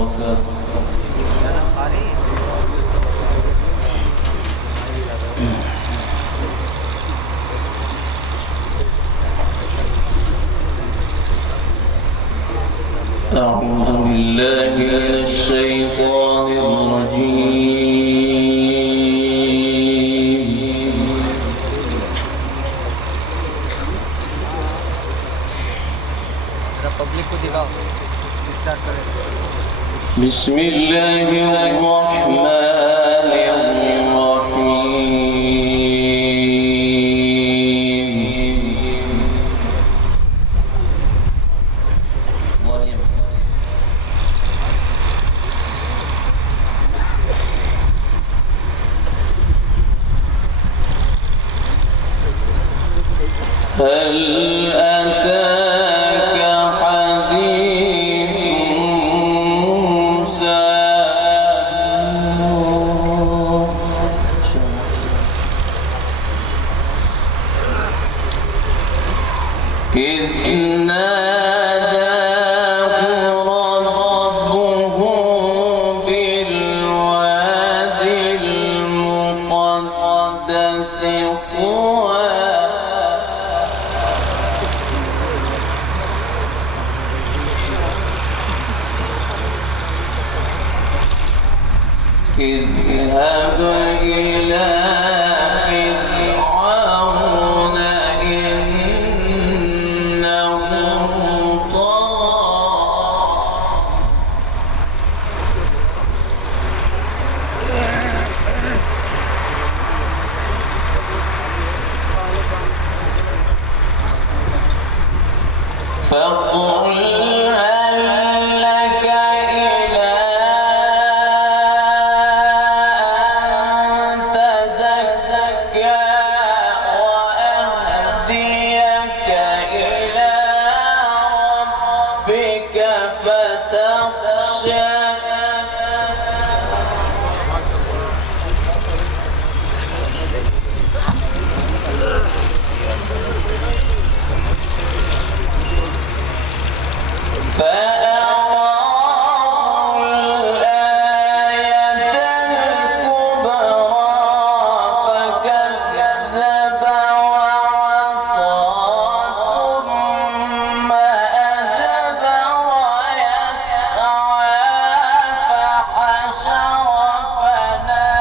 وبركاته. أعوذ بالله من الشيطان الرجيم. بسم الله الرحمن الرحيم. هل أتاك حديث موسى إذ ناداه ربه بالوادي المقدس طوى اذهب إلى فرعون إنه طغى فقل هل لك إلى أن تزكى وأهديك إلى ربك فتخشى فأراه الآية الكبرى فكذب وعصى ثم أدبر يسعى فحشر فنادى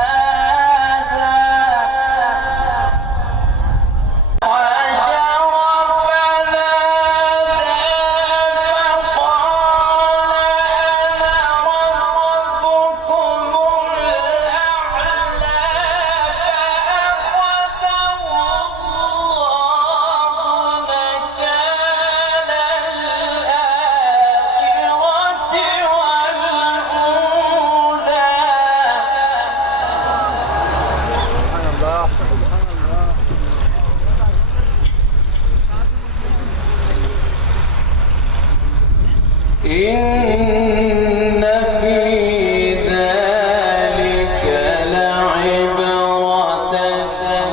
إن في ذلك لعبرة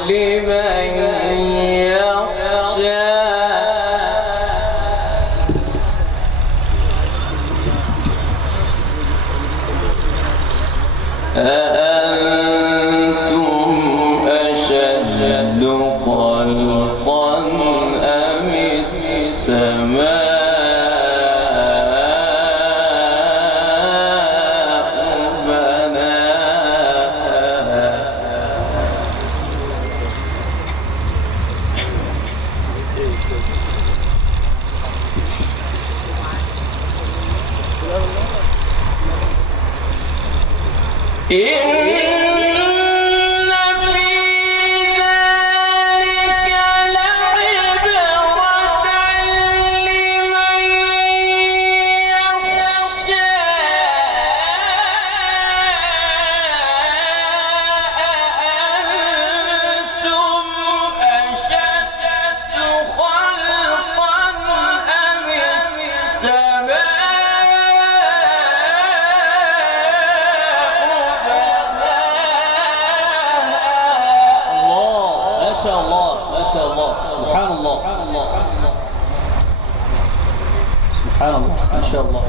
لمن يخشى أأنتم أشد خلقا أم السماء إن في ذلك لعبرة لمن يخشى أأنتم أشد خلقا أم السماء سبحان الله سبحان الله ما شاء الله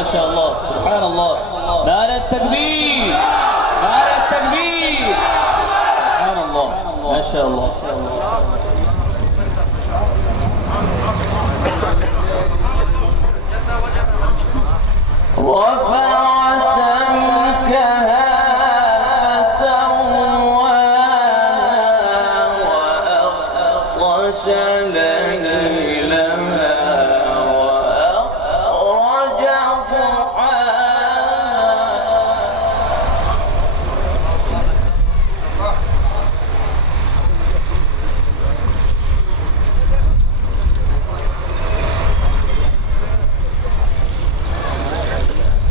ما شاء الله سبحان الله. نال التكبير نال التكبير. سبحان الله ما شاء الله. رفع سمكها فسواها وأغطش ليلها وأخرج ضحاها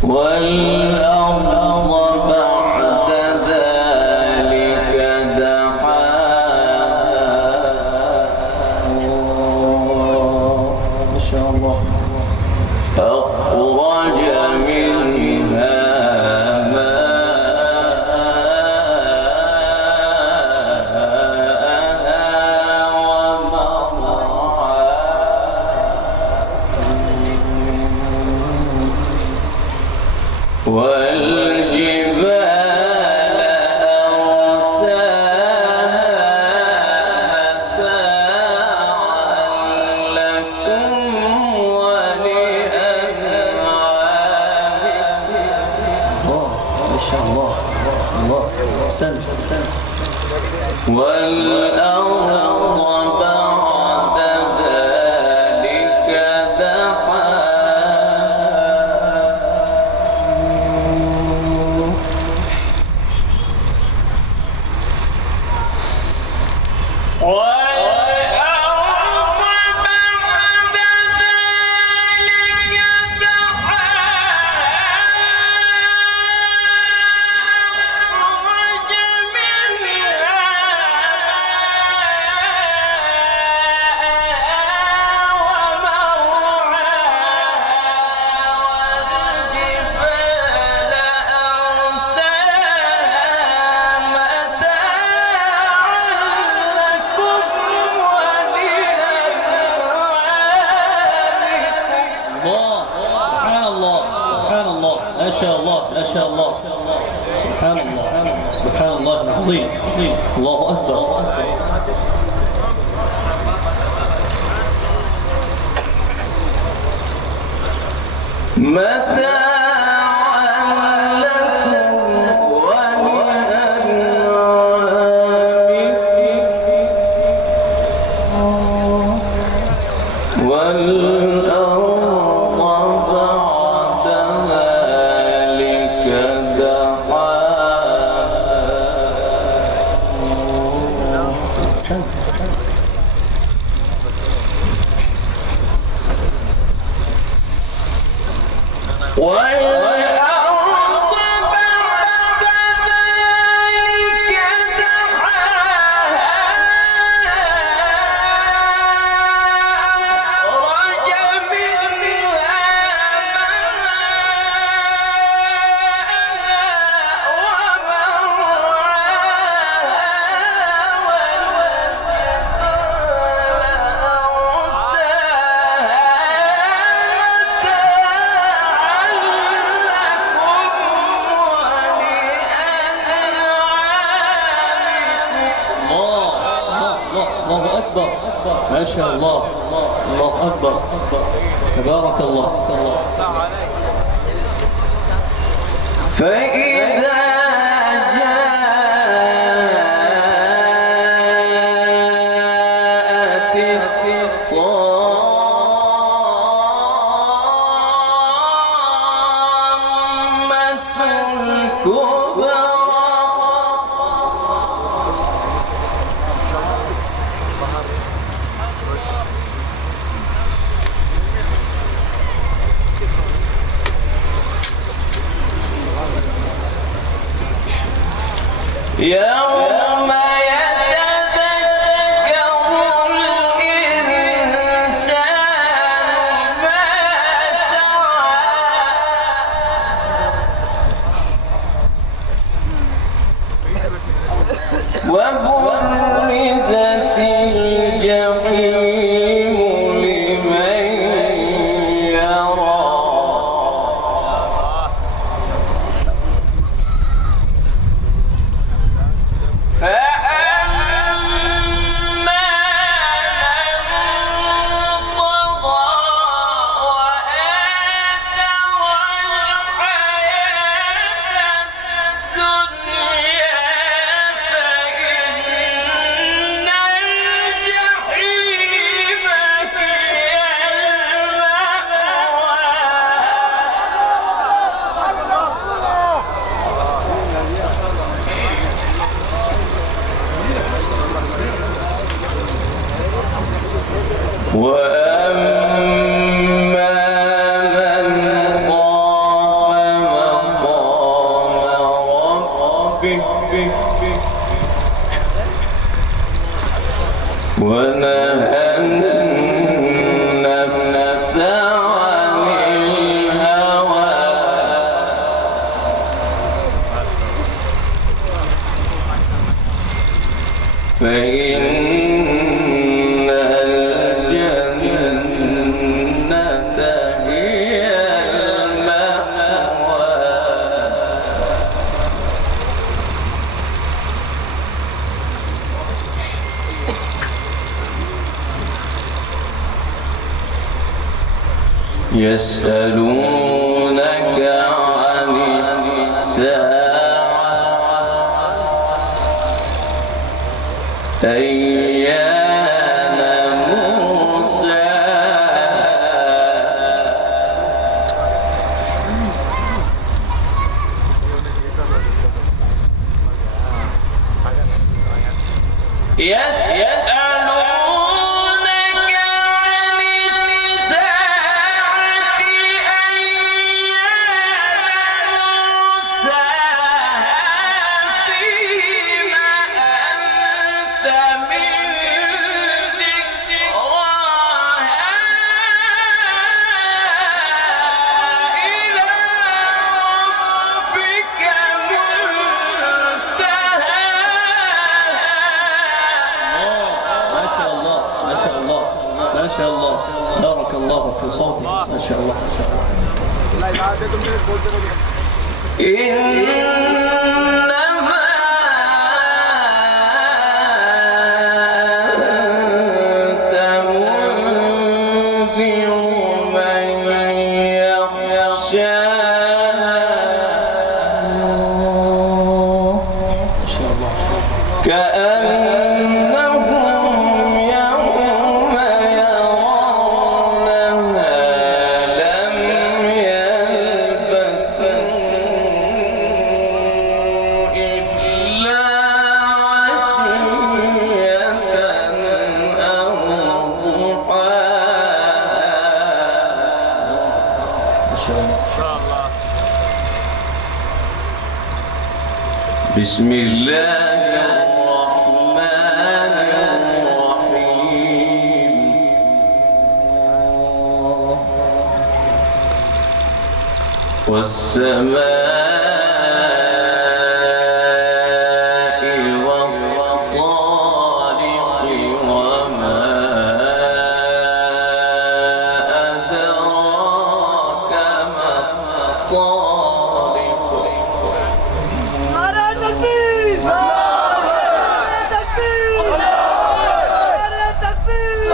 والأرض بعد ذلك دحاها. ما شاء الله. أخرج منها ماءها ومرعاها والجبال أرساها متاعا لكم ولأنعامكم. ما شاء الله. الله أحسنت أحسنت. والأرض بعد ذلك دحاها ما شاء الله ما شاء الله. سبحان الله سبحان الله العظيم. الله أكبر. متاعا لكم ولأنعامكم والأرض بعد ذلك دحاها. والأرض بعد ذلك دحاها أخرج منها الله أكبر. ما شاء الله. الله أكبر. تبارك الله. فإذا جاءت الطامة الكبرى يوم يتذكر الإنسان ما سعى وبرزت الجحيم لمن يرى فأما من طغى وآثر الحياة الدنيا فإن الجحيم هي المأوى وأما من خاف مقام ربه ونهى النفس عن الهوى فإن الجنة هي المأوى يسألونك عن الساعة أيان مرساها يسألونك عن الساعة أيان مرساها فيما أنت من ذكراها إلى ربك منتهاها ما شاء الله ما شاء الله بارك الله في صوتك ما شاء الله ما شاء الله إنما أنت منذر من يخشاها ما شاء الله كأنهم يوم يرونها لم يلبثوا إلا عشية أو ضحاها ما شاء الله بسم الله الرحمن الرحيم والسماء والطارق وما أدراك ما الطارق نعرہ تکبیر! نعرہ تکبیر! نعرہ تکبیر!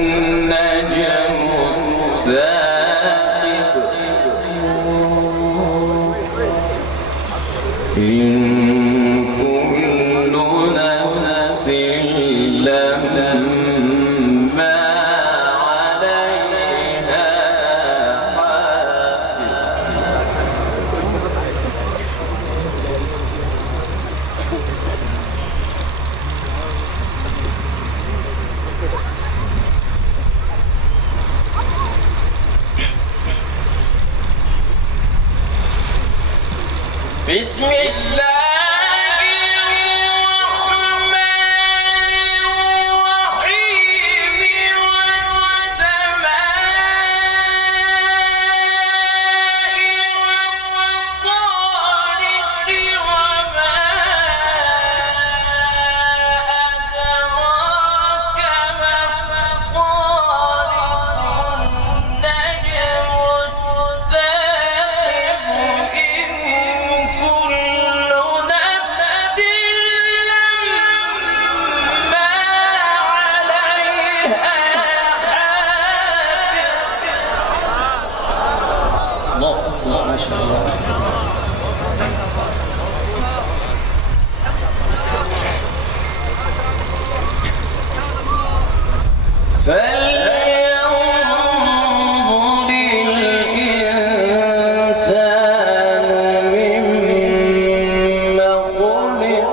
النجم الثاقب إن كل نفس لما عليها بسم الله ما شاء الله. فلينظر الإنسان مما خلق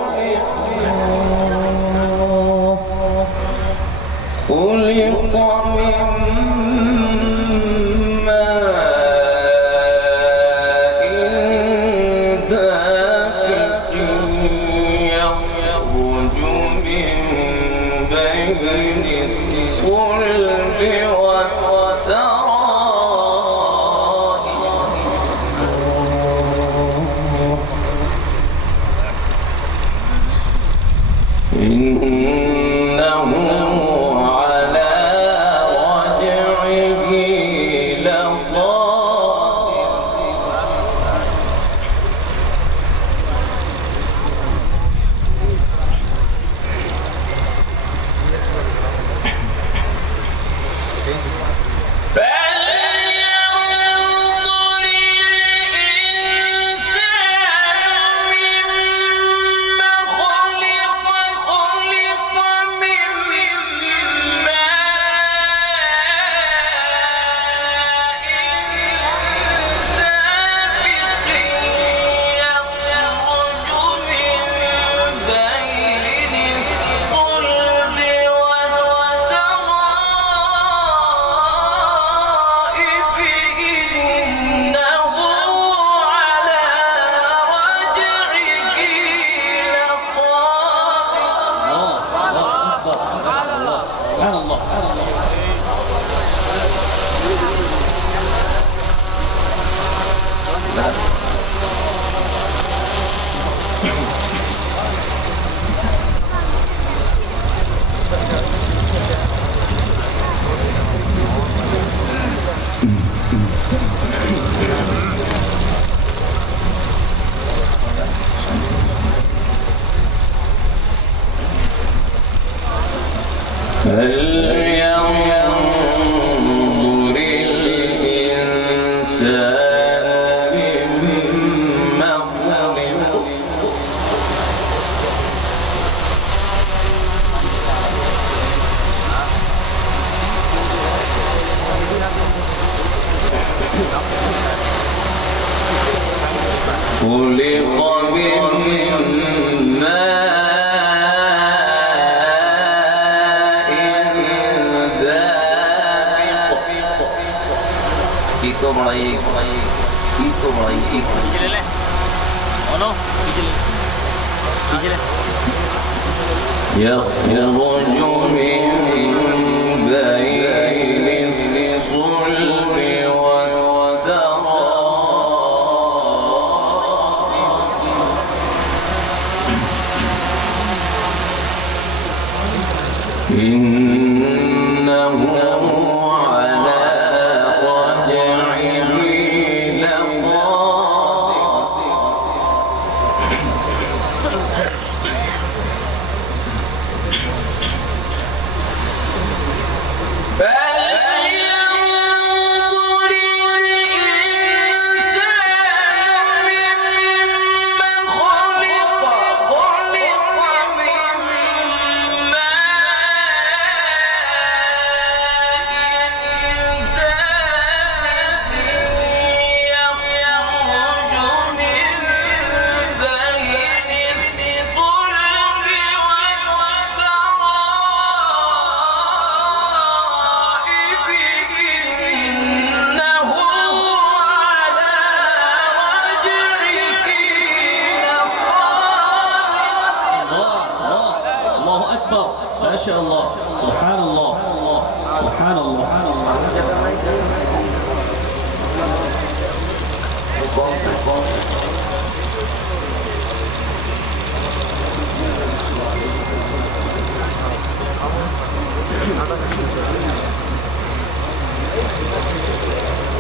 إنه على رجعه فلينظر الإنسان مما خلق من ماء دافق Iko baik Dijele. Ono, dijele. يخرج من بين الصلب والترائب إنه على رجعه لقادر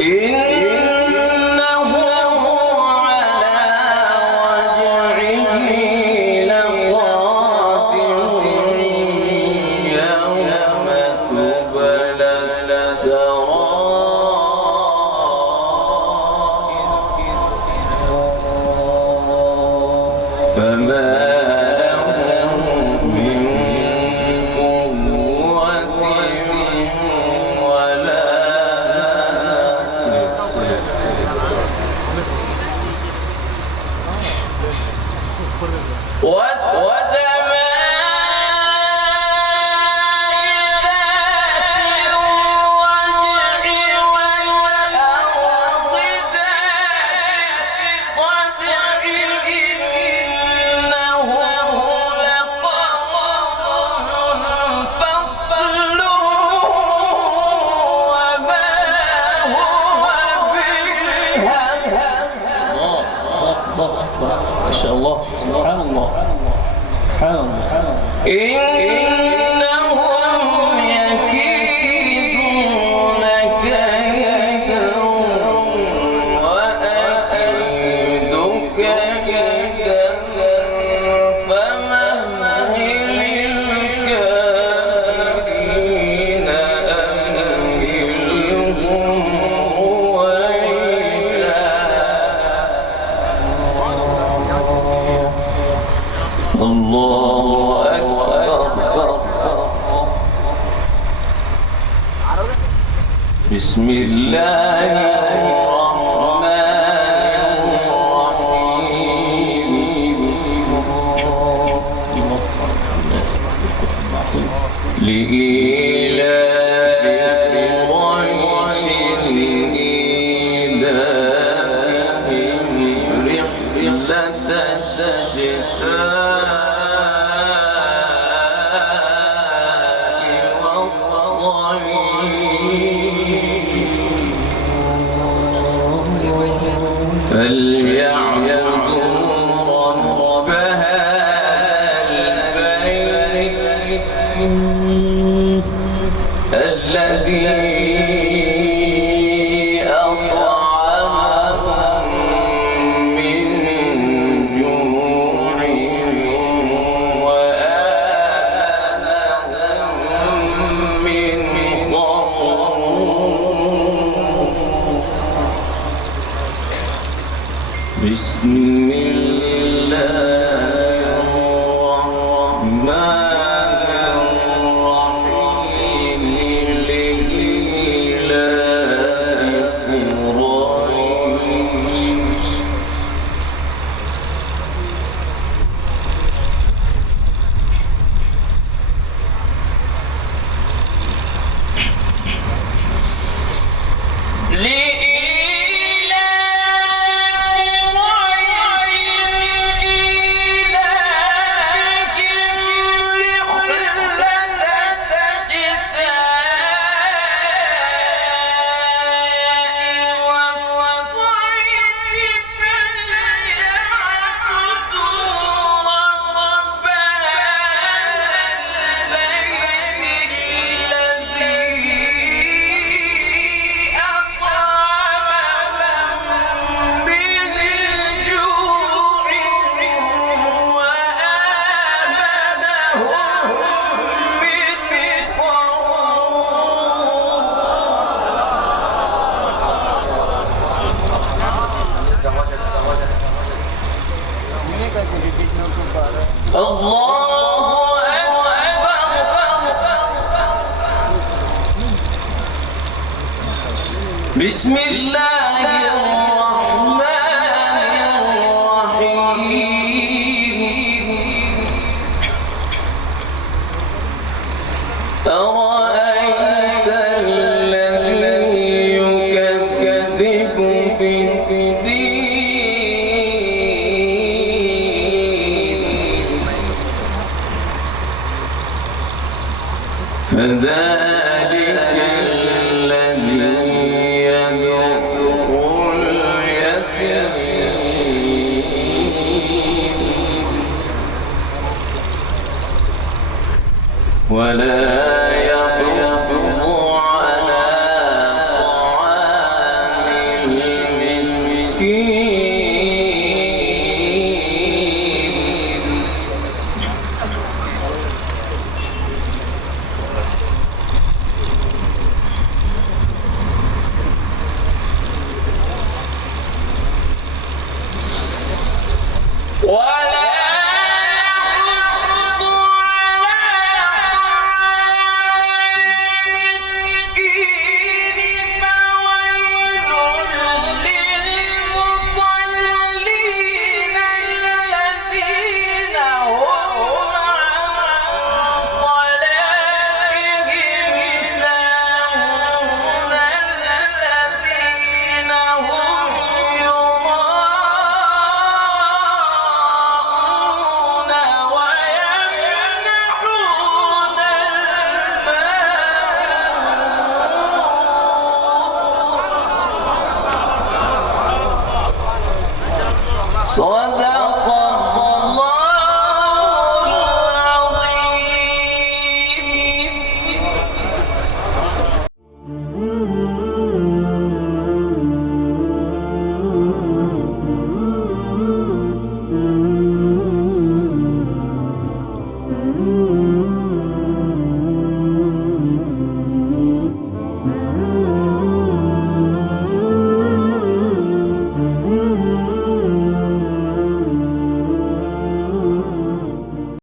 إنه على رجعه لقادر يوم تبلى السرائر فما له من قوة ولا ناصر ما شاء الله سبحان الله سبحان الله إنهم يكيدون كيدا وأكيد كيدا فمهل الكافرين أمهلهم رويدا الله أكبر بسم الله الرحمن الرحيم لإيلاف قريش إيلافهم رحلة الشتاء والصيف فليعبدوا رب هذا البيت الذي أطعمهم من جوع وآمنهم من خوف بسم الله الرحمن الرحيم لإيلاف قريش الله أكبر بسم الله الرحمن